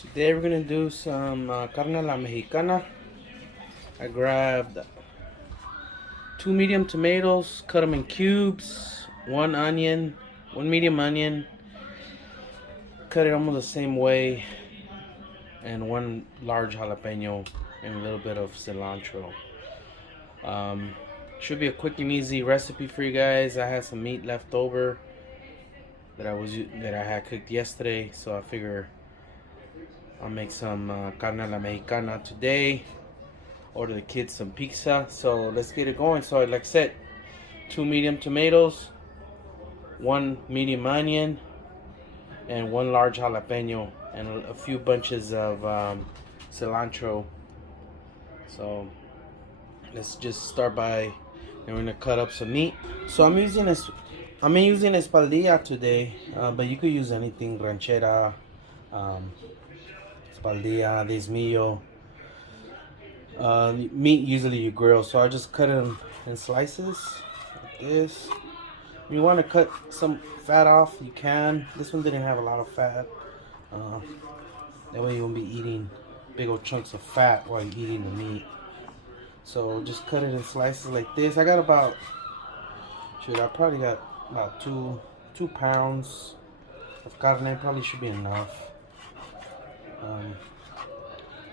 Today we're gonna do some carne a la mexicana. I grabbed two medium tomatoes, cut them in cubes, one onion, one medium onion, cut it almost the same way, and one large jalapeno and a little bit of cilantro. Um, should be a quick and easy recipe for you guys. I had some meat left over that I had cooked yesterday, so I figure I'll make some carne a la mexicana today. Order the kids some pizza. So let's get it going. So like I said, two medium tomatoes, one medium onion, and one large jalapeno, and a few bunches of cilantro. So let's just start by, and we're gonna cut up some meat. So I'm using espaldilla today, but you could use anything, ranchera, espaldilla, desmillo. Meat usually you grill, so I just cut them in slices like this. If you want to cut some fat off, you can. This one didn't have a lot of fat. That way you won't be eating big old chunks of fat while you're eating the meat. So just cut it in slices like this. I probably got about two pounds of carne. Probably should be enough.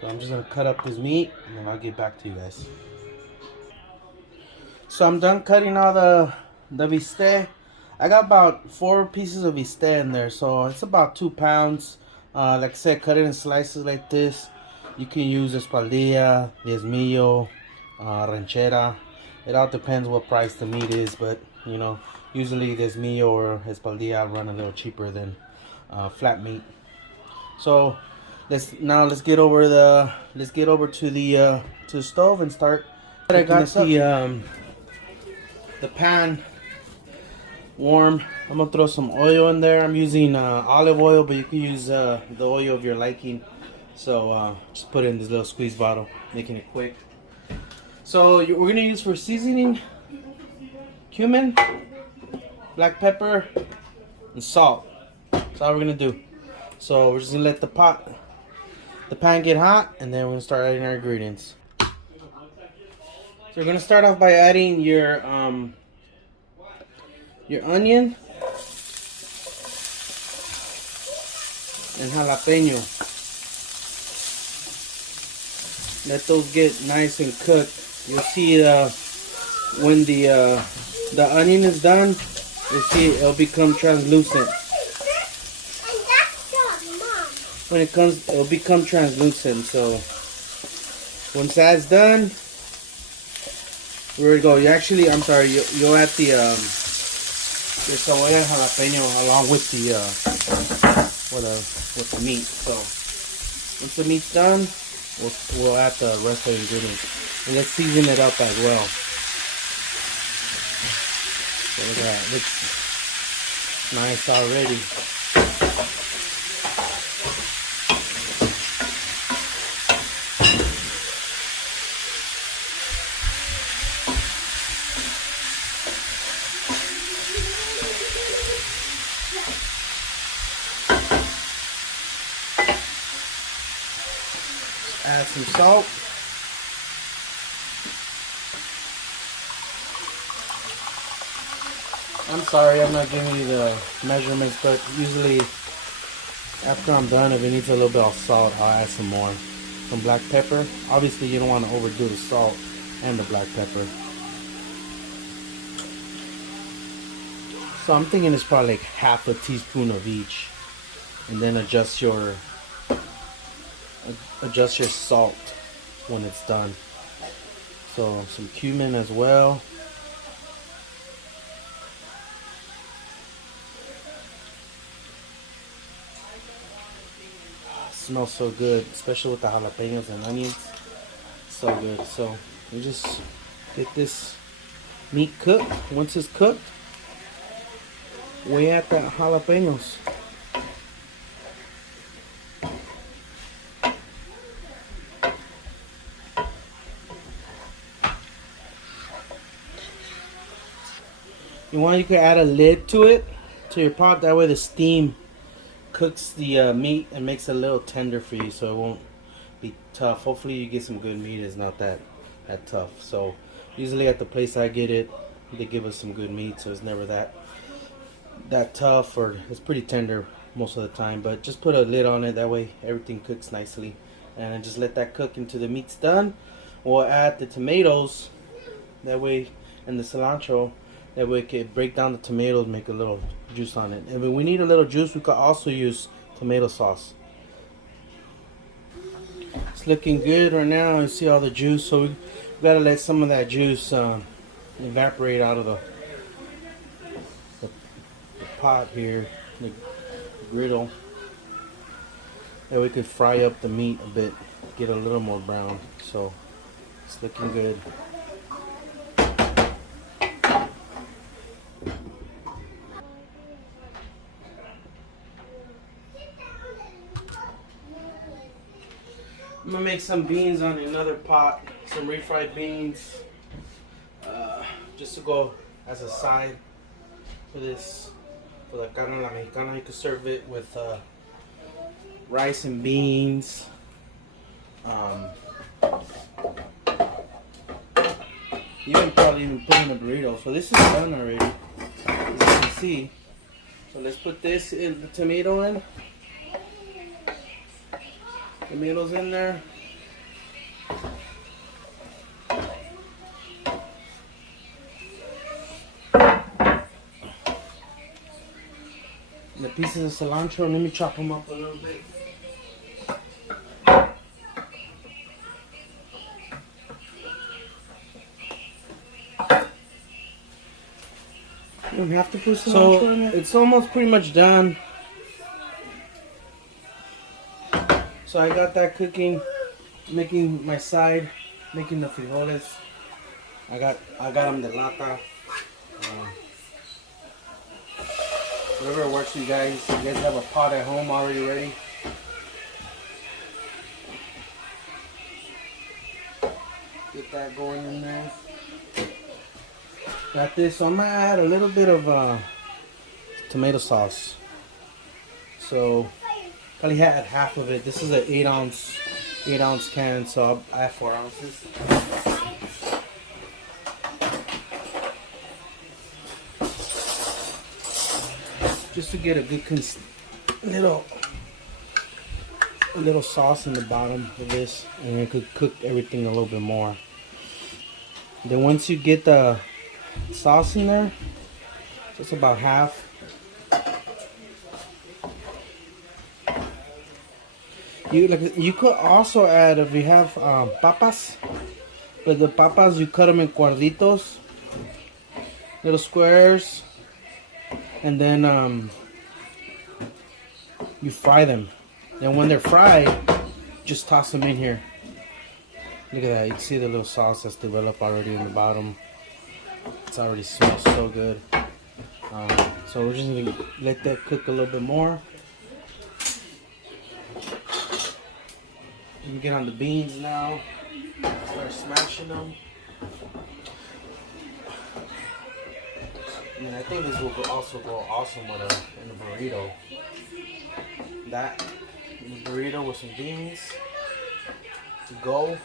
So I'm just gonna cut up this meat and then I'll get back to you guys. So I'm done cutting all the bistec. I got about 4 pieces of bistec in there, so it's about 2 pounds. Like I said, cut it in slices like this. You can use espaldilla, desmillo, ranchera. It all depends what price the meat is, but you know, usually desmillo or espaldilla run a little cheaper than flat meat. So let's get over to the stove and start. I got the pan warm. I'm gonna throw some oil in there. I'm using olive oil, but you can use the oil of your liking. So just put it in this little squeeze bottle, making it quick. So we're gonna use for seasoning cumin, black pepper, and salt. That's all we're gonna do. So we're just gonna let the pan get hot, and then we're gonna start adding our ingredients. So we're gonna start off by adding your onion and jalapeno. Let those get nice and cooked. You'll see when the onion is done, you'll see it'll become translucent. It'll become translucent. So once that's done, we're gonna go. You'll add the cebolla and jalapeno along with the meat. So once the meat's done, we'll add the rest of the ingredients, and let's season it up as well. So look at that, it looks nice already. Add some salt. I'm sorry, I'm not giving you the measurements, but usually after I'm done, if it needs a little bit of salt, I'll add some more. Some black pepper. Obviously, you don't want to overdo the salt and the black pepper. So I'm thinking it's probably like half a teaspoon of each, and then adjust your salt when it's done. So some cumin as well. Smells so good, especially with the jalapenos and onions. So good. So we just get this meat cooked. Once it's cooked, we add the jalapenos. You could add a lid to your pot. That way the steam cooks the meat and makes it a little tender for you, so it won't be tough. Hopefully you get some good meat. It's not that tough. So usually at the place I get it, they give us some good meat, so it's never that tough, or it's pretty tender most of the time. But just put a lid on it, that way everything cooks nicely, and just let that cook until the meat's done. We'll add the tomatoes, that way, and the cilantro, that way it can break down the tomatoes, make a little juice on it. And when we need a little juice, we could also use tomato sauce. It's looking good right now. You see all the juice, so we gotta let some of that juice evaporate out of the pot here, the griddle. That we could fry up the meat a bit, get a little more brown. So it's looking good. I'm gonna make some beans on another pot, some refried beans, just to go as a side for this, for the carne a la mexicana. You can serve it with rice and beans. You can probably even put in a burrito. So this is done already, as you can see. So let's put this in, the tomato in. Tomatoes in there. And the pieces of cilantro, let me chop them up a little bit. You don't have to put cilantro in it. It's almost pretty much done. So I got that cooking, making my side, making the frijoles. I got them de lata. Whatever works for you guys. You guys have a pot at home already ready. Get that going in there. Got this. So I'm gonna add a little bit of tomato sauce. So I only had half of it. This is an 8 ounce can, so I'll add 4 ounces. Just to get a good little sauce in the bottom of this, and it could cook everything a little bit more. Then once you get the sauce in there, just about half. You could also add, if you have papas, but the papas you cut them in cuadritos, little squares, and then you fry them. Then when they're fried, just toss them in here. Look at that! You can see the little sauce that's developed already in the bottom. It's already smells so good. So we're just gonna let that cook a little bit more. You can get on the beans now. Start smashing them. And I think this will also go awesome with in a burrito. That in a burrito with some beans to go.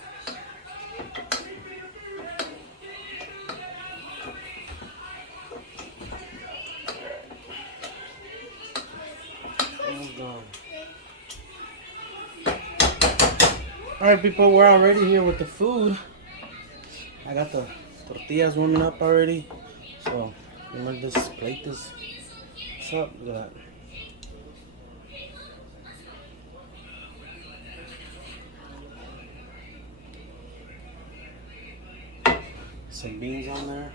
Alright people, we're already here with the food. I got the tortillas warming up already. So, I'm gonna just plate this. What's up? Look at that. Some beans on there.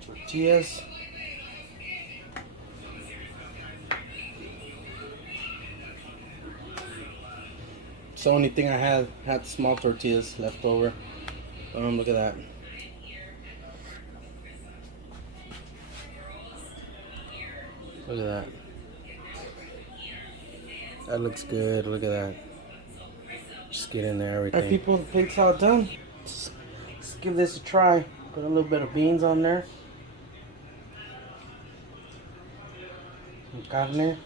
Tortillas. It's the only thing I had small tortillas left over. Look at that. Look at that. That looks good. Look at that. Just get in there, everything. Alright people, the plate's all done. Let's give this a try. Put a little bit of beans on there. Carne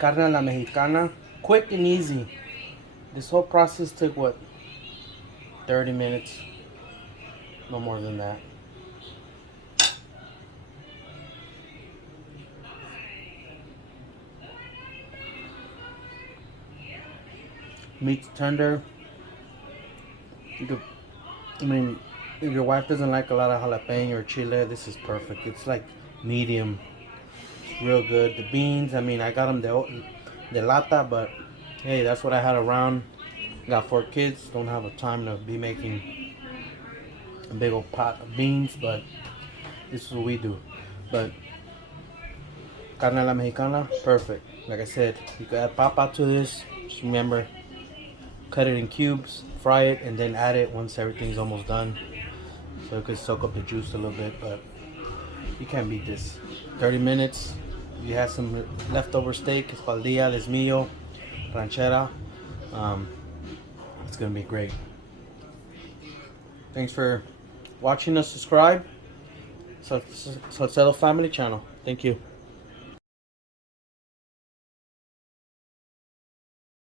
a la mexicana. Quick and easy. This whole process took what? 30 minutes. No more than that. Meat's tender. You could, I mean, if your wife doesn't like a lot of jalapeno or chile, this is perfect. It's like medium. It's real good. The beans, I mean, I got them de lata, but hey, that's what I had around. Got 4 kids. Don't have a time to be making a big old pot of beans, but this is what we do. But carne a la mexicana, perfect. Like I said, you can add papa to this. Just remember, cut it in cubes, fry it, and then add it once everything's almost done, so it could soak up the juice a little bit. But you can't beat this. 30 minutes. You have some leftover steak, espaldilla, desmillo, ranchera. It's gonna be great. Thanks for watching us. Subscribe. Salcedo Family Channel. Thank you.